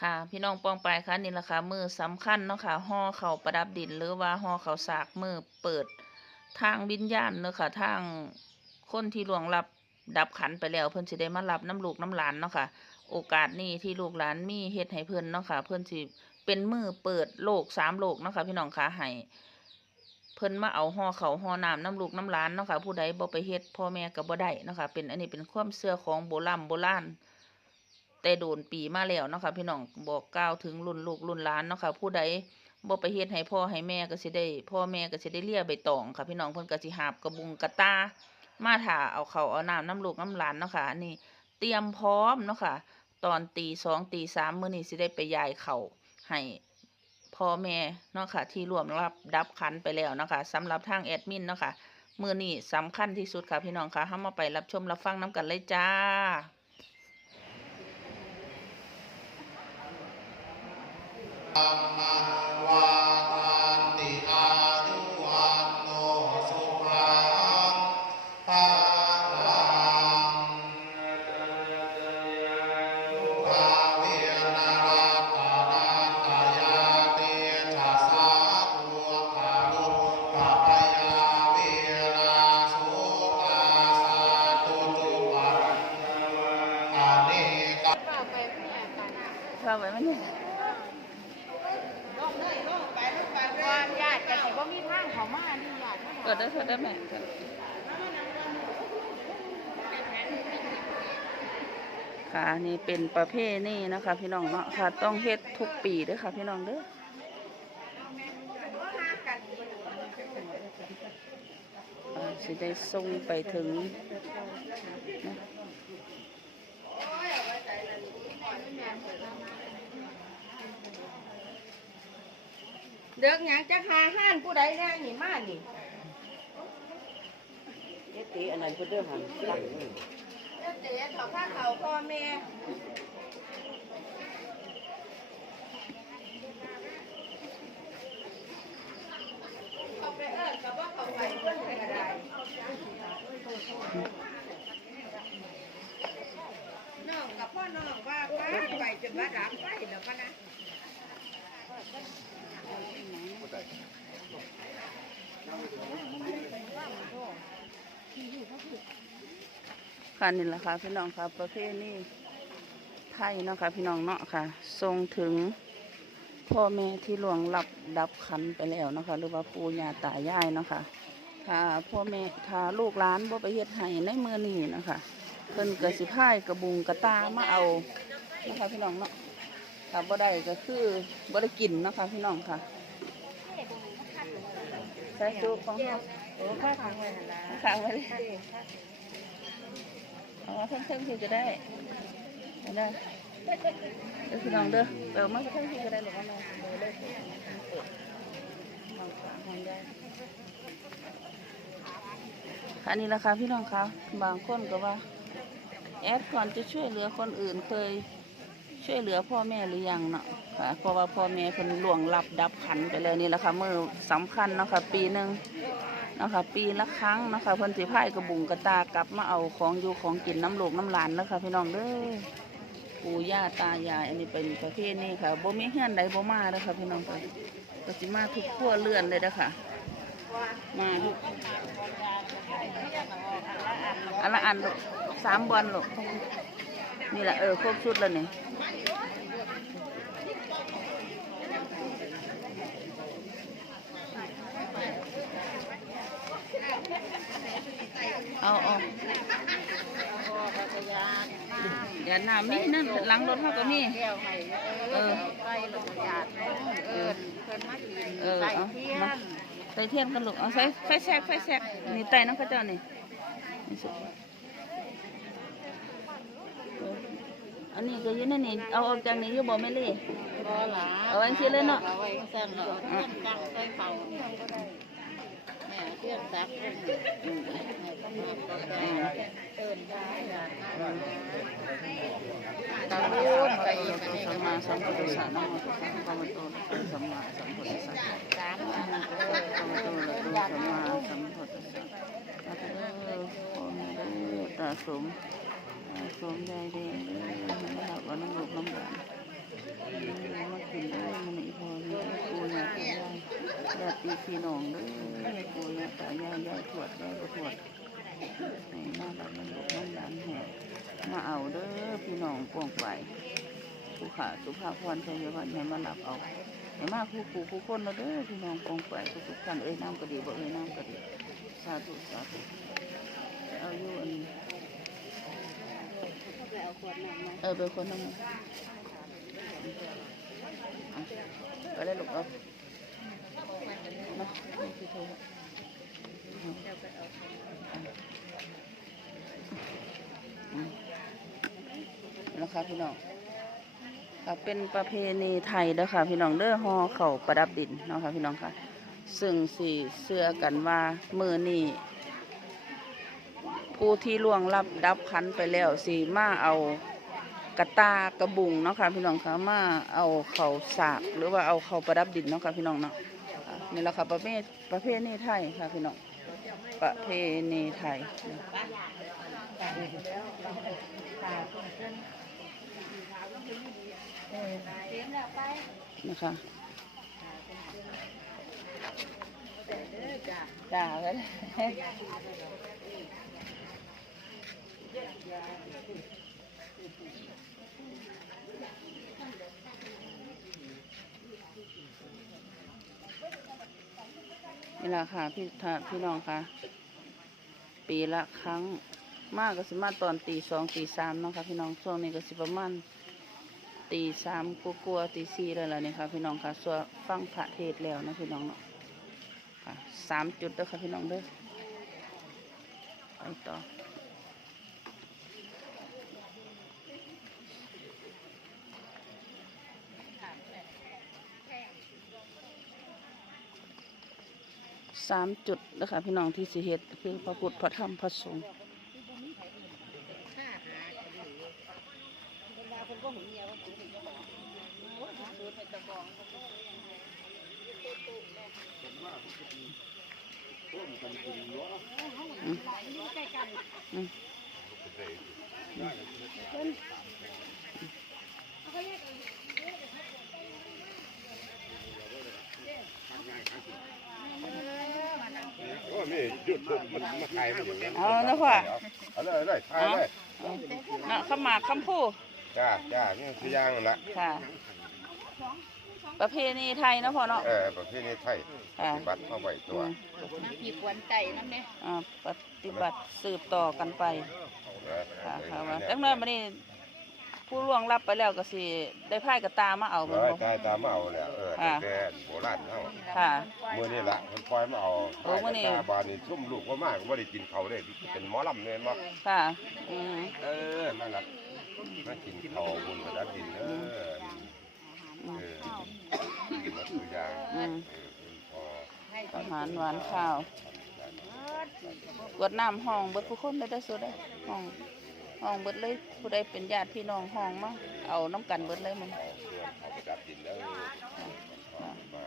ค่ะ พี่น้องปองไปค่ะนี่แหละค่ะมือสำคัญเนาะค่ะห่อเข่าประดับดินหรือว่าห่อเข่าสากมือเปิดทางวิญญาณเนาะค่ะทางคนที่หลวงลับดับขันไปแล้ว เพิ่อนสิได้มารับน้ำลูกน้ำหลานเนาะค่ะ โอกาสนี้ที่ลูกหลานมีเฮ็ดให้เพิ่อนเนาะค่ะ เพิ่อนสิเป็นมือเปิดโลกสามโลกเนาะค่ะ พี่น้องค่ะให้เพิ่นมาเอาห่อเขาห่อน้ำน้ำลูกน้ำหลานเนาะค่ะผู้ใดบ่ไปเฮ็ดพ่อแม่ก็บ่ได้เนาะค่ะเป็นอันนี้เป็นความเชื่อของโบราณโบราณ แต่โดนปีมาแล้วเนาะค่ะพี่น้องบอกกล่าวถึงรุ่นลูกรุ่นหลานเนาะค่ะผู้ใดบ่ไปเฮ็ดให้พ่อให้แม่ก็สิได้ พ่อแม่ก็สิได้เลียใบตองค่ะพี่น้องเพิ่นก็สิหาบกระบุงกระตา มาถ่าเอาเขาเอาน้ำน้ำลูกน้ำหลานเนาะค่ะอันนี้เตรียมพร้อมเนาะค่ะ ตอนตีสองตีสามมื้อนี้สิได้ไปยายเขาให้พ่อแม่เนาะค่ะ ที่รวมรับดับขันไปแล้วเนาะค่ะสำหรับทางแอดมินเนาะค่ะมื้อนี้สำคัญที่สุดค่ะพี่น้องค่ะเฮามาไปรับชมรับฟังน้กันเลยจ้า วา ค่ะนี่เป็นประเภทนี่นะคะ พี่น้องเนาะค่ะ ต้องเฮ็ดทุกปีเด้วยค่ะ พี่น้องเด้ออ่าสิได้ส่งไปถึงนะเด็กหยังจะหาห้านผู้ใดแน่นี่มานี่เจ๊ตีอันนั้นเพิ่นเด้อหันตั้งนี่เด็ กเจ๊เขาข้าเขาพ่อแม่เขาไปเอิ้นกับว่าเขาไปเพิ่อนไปกระไดน้องกับพ่อน้องว่าป้าไปจนว่าดับไปแล้วก็นะ ค่ะนี่แหละค่ะพี่น้องค่ะประเภทนี้ไทยเนาะค่ะพี่น้องเนาะค่ะ ทรงถึงพ่อแม่ที่หลวงรับดับขันไปแล้วเนาะคะหรือว่าปู่ย่าตายายเนาะค่ะถ้าพ่อแม่ถ้าลูกหลานบ่ไปเฮ็ดให้ในมือนี้เนาะคะเพิ่นก็สิพายกระบุงกระตามาเอานะคะพี่น้องเนาะถ้าบ่ได้ก็คือบ่ได้กินเนาะคะพี่น้องค่ะใส่ซุปของเฮาโอ้ข้าทางไว้หั่นล่ะข้างไว้เลย เอามาเพิ่งๆที่จะได้เอาได้เด้อพี่น้องเด้อเดี๋ยวมาเพิ่งๆที่จะได้หรือว่ามาเดี๋ยวเลยเปิดเอาฝาห้องได้ค่ะนี่แหละค่ะพี่น้องคะบางคนก็ว่า แอดก่อนจะช่วยเหลือคนอื่นเคยช่วยเหลือพ่อแม่หรือยังเนาะค่ะเพราะว่าพ่อแม่เพิ่นล่วงลับดับขันไปแล้วนี่แหละค่ะมือสำคัญเนาะค่ะปีหนึ่ง นะคะ ปีละครั้งนะคะเพิ่นสิพายกระบุงกระตากลับมาเอาของอยู่ของกินน้ำหลกน้ำหลานนะคะพี่น้องเด้อปู่ย่าตายายอันนี้เป็นประเภทนี้ค่ะบ่มีเฮือนใดบ่มาเด้อค่ะพี่น้องค่ะก็สิมาทุกขั้วเรือนเลยเด้อค่ะมาทุกอันละอันลูกสามบอลลูกนี่แหละเออครบชุดแล้วนี่ย เอาเอาอย่าน้ำนี่นั่นหลังรถเขาก็มีแก้วให้เออใส่ลูกญาติเอิ้นเพิ่นมากินเออใส่เอาเทียมานใส่เทียนกันลูกเอาใส่ไฟแซกไฟแซกนี่ไต่น้ำข้าเจ้านี่นี่สุดเอออันนี้ก็อยืนนนี่เอาออกจากนี้อยู่บ่แม่ลี่บ่หลาเอาไว้ที่เลยเนาะเอาไว้ซั่นเนาะเทียนตั้งใส่เขาแม่ เทียนซักเพิ่นให้เขามาก็ได้เอิ้นได้ญาติมาตะพูนไปอีกอันนี้สัมมาสัมพุทธัสสะนะโมตัสสะภะคะวะโตอะระหะโตสัมมาสัมพุทธัสสะสามอันะเอโมตัสสะภะควะโตอะระหะโตสัมมาสัมพุทธัสสะอะระหะโตพ่อแม่เด้อตาสมตาสมยายแดงเด้อให้รับว่าน้ำลูกน้ำหลาน มากินได้มันอีพอนี่ปูเนี่ยตายายญาติพี่น้องเด้อปูเนี่ยตายายยายทวดยายบ่ทวดให้มาบัดมันลูกมันหลานแห่มาเอาเด้อพี่น้องปวงไปผู้ขาสุภาพพรชัยวันให้มาหลับเอาให้มาคู่คู่คู่คนเราเด้อพี่น้องปวงไปทุกๆท่านเอ้ยน้ำก็ดีบ่เอ้ยน้ำก็ดีสาธุสาธุเอาอยู่อันนี้ไปเอาขวดน้ำมาเออเป็นคนทำ ไปเลยลูกเอามานี่คือโทรนะคะพี่น้องค่ะเป็นประเพณีไทยเด้อค่ะพี่น้องเด้อห่อเข่าประดับดินเนาะค่ะพี่น้องค่ะ ซึ่งสี่เสื้อกันว่ามือนี่ผู้ที่ล่วงลับดับขันไปแล้วสีมาเอา กระตากระบุงเนาะค่ะพี่น้องค่ะมาเอาเขาสากหรือว่าเอาเขาประดับดินเนาะค่ะพี่น้องเนาะนี่แหละค่ะประเพณีประเพณีไทยค่ะพี่น้องประเพณีไทยนะคะจ้าก็ได้ นี่แหละค่ะพี่พี่น้องค่ะ ปีละครั้งมากก็สิมาตอนตีสองตีสามเนาะค่ะพี่น้องช่วงนี้ก็สิประมาณตีสามกลัวๆตีสี่แล้วล่ะนี่ค่ะพี่น้องค่ะส่วนฟังพระเทศแล้วนะพี่น้องเนาะค่ะสามจุดแล้วค่ะพี่น้องเด้อไปต่อ สามจุดนะคะพี่น้องที่สิเฮ็ดคือพระพุทธพระธรรมพระสงฆ์อืม เอาแล้วพ่อเอาเลยเอาเลยทายเลยน่ะขมากคำพูดจ้าจ้านี่คือย่างนั่นละค่ะ ประเพณีไทยเนาะพ่อเนาะเออประเภทนี้ไทยปค่ะฏิบัติเข้าไว้ตัวอืมน้ำผีกวนไก่น้ำเนี่ยอ่าปฏิบัติสืบต่อกันไปเออค่ะค่ะเอว่าอจังนั้นมานี่ ผู้ล่วงรับไปแล้วก็สิได้พ่ายกระตามาเอาเอแม่นอบ่ ตายตามมาเอาแล้วเออค่ะ แต่โบราณเฮาค่ะ มื้อนี้ล่ะเพิ่นปล่อยมาเอาโอ้มื้อนี้ ตาบานนี่ซุ่มลูกบ่มาก็บ่ได้กินข้าวเด้เป็นหมอลำเนี่ยบ่ค่ะอืมเออนั่นล่ะมากินข้าวบุญกระดับดินเด้ออืเอมอกินมาตัวอย่างอืมเออเพิ่นพออาหารหวานข้าวกวดน้ำห้องเบิดผู้คนได้ได้อสุดได้อห้อง ห้องเบิดเลยผู้ใดเป็นญาติพี่น้องห้องมาเอาน้ำกันเบิดเลยมันเอาไปดับดินเด้อมา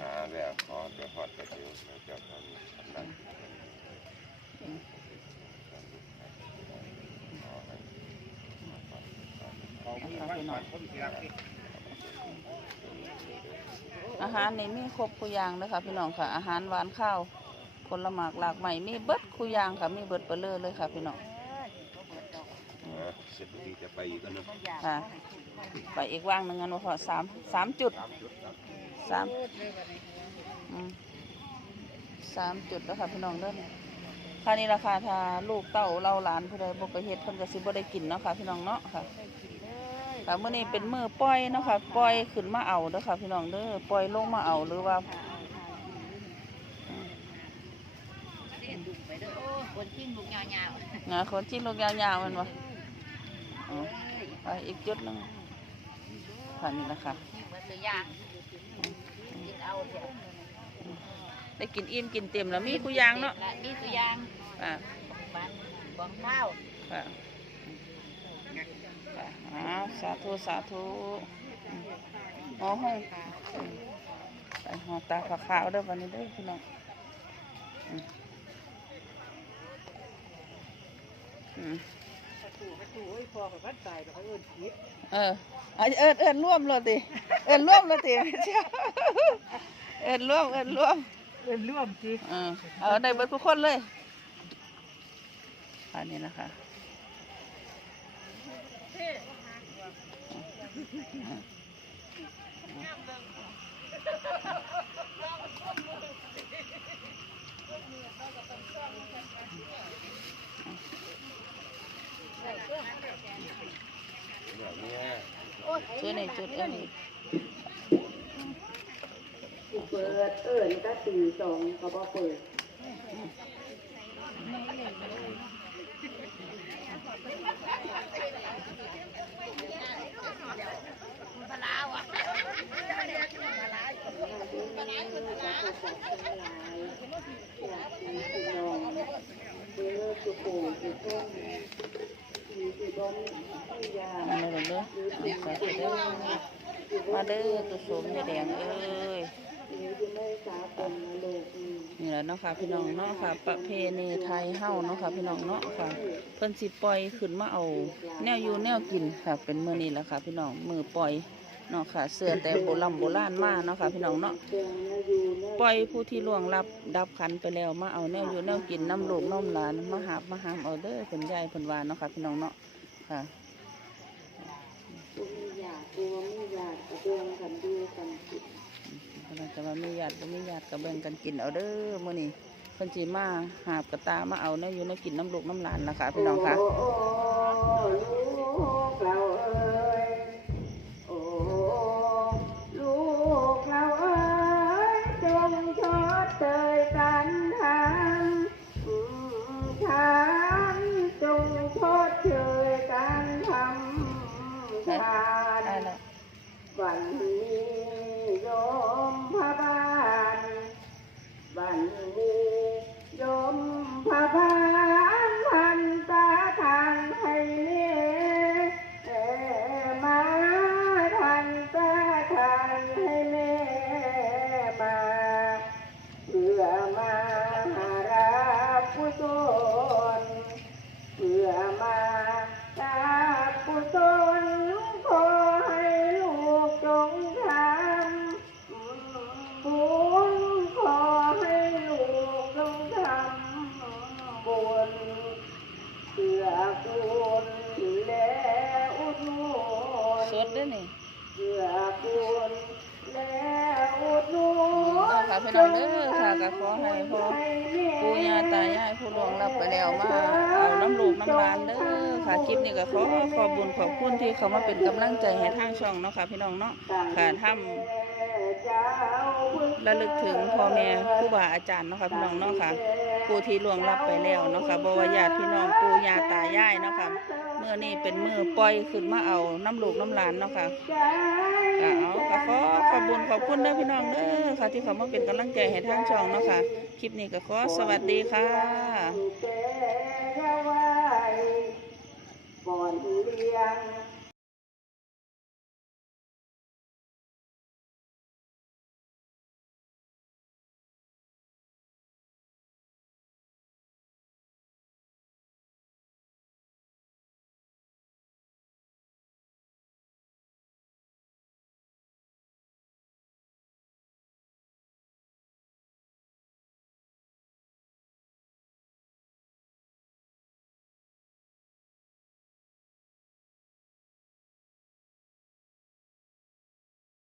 หาแล้วขอจะทอดกระดิ่แล้วจะทำทำนั้นนะคะพี่น้องอาหารนี่มีครบคุยางเลยค่ะพี่น้องค่ะ อาหารหวานข้าวผลหมากหลากใหม่มีเบิดคุยางค่ะมีเบิดเปลือเลยค่ะพี่น้อง เสร็จดีจะไปอีกแล้วนะค่ะ ไปอีกว่างหนึ่งอันว่าพอสามสามจุดสามอืมสามจุดแล้วค่ะพี่น้องเด้อเนี่ยค่านี้ราคาถ้าลูกเต้าเราหลานผู้ใดบ่ไปเฮ็ดเพิ่นก็สิบ่ได้กินเนาะค่ะพี่น้องเนาะค่ะค่ะมื้อนี้เป็นมื้อปล่อยเนาะค่ะปล่อยขึ้นมาเอาเด้อค่ะพี่น้องเด้อปล่อยลงมาเอาหรือว่าไปเด้อโอ้คนทิ้งลูกยาวงาคนจิ้นลูกยาวๆแมันวะ อ๋อไปอีกจุดหนึงค่ะนี่นะคะๆนี่มันตัวอย่างกินเอาเถอะได้กินอิ่มกินเต็มแล้วมีกุยางเนาะนี่ตัวอย่างอ่าบ้านบองข้าวค่ะค่ะอ่าสาธุสาธุอืมอ๋อห้องอืมไปห้องตาขาวๆเด้อวันนี้เด้อพี่น้องอืมอืมตู่ไปตู่ เอ้ยพอกับกันตายแล้วเขาเอิ้นผิดเออเอาเอิญเอิญร่วมเลยติเอิญร่วมเลยติเจ้าเอิญร่วมเอิญร่วมเอิ้นร่วมสิเออเอาได้เบิดทุกคนเลยอันนี้นะคะ จุดนี่จุดเอ็นนี่เปิดเอิ้นก็ตีสองก็บ่เปิด มาเลยเด้อมาเด้อมาเด้อตุสมยายแดงเอ้ยนี่แหละเนาะค่ะพี่น้องเนาะค่ะ ประเพณีไทยเฮ้าเนาะค่ะพี่น้องเนาะค่ะ เพิ่นสิปล่อยขึ้นมาเอา แนวอยู่แนวกินค่ะ เป็นมือนี้แหละค่ะ พี่น้องมือปล่อยเนาะค่ะ เสื้อแต่โบราณโบราณมากเนาะค่ะ พี่น้องเนาะปล่อยผู้ที่ล่วงลับดับขันไปแล้วมาเอาแนวอยู่แนวกินน้ำลูกน้ำหลานมาหาบมาหามเอาเด้อเพิ่นยายเพิ่นว่าเนาะค่ะพี่น้องเนาะ ค่ะกูมีหยาดกูไม่อยาดกระเบื้องกันดูกันกินเพิ่นจะว่ามีหยาติบ่มีหยาติก็แบ่งกันกินเอาเด้อมื้อนี้เพิ่นสิมาหาบกระตามาเอาเนวอยู่แนวกินน้ำลูกน้ำหลานนะคะพี่น้องคะโอ้ลูกเราเอ้ ดเด้อนี่เพื่อคุณและอุดหนุนเอาค่ะพี่น้องเด้อค่ะก็ขอให้พ่อปู่ย่าตายายผู้หลวงลับไปแล้วมาเอาน้ำลูกน้ำหลานเด้อค่ะคลิปนี้ก็ขอขอบุญขอบคุณที่เขามาเป็นกำลังใจให้ทางช่องเนาะค่ะพี่น้องเนาะค่ะทำระลึกถึงพ่อแม่ครูบาอาจารย์เนาะค่ะพี่น้องเนาะค่ะผู้ที่ล่วงลับไปแล้วเนาะค่ะบ่ว่าญาติพี่น้องปู่ย่าตายายเนาะค่ะ มื่อนี่เป็นมือปล่อยขึ้นมาเอาน้ำลูกน้ำหลานเนาะค่ะค่ะเอาขอขอบคุญขอบคุณเด้อพี่น้องเด้อค่ะ ที่เขามาเป็นกำลังใจให้ทางช่องเนาะค่ะคลิปนี้ก็ขอสวัสดีค่ะก่อนเลี้ยง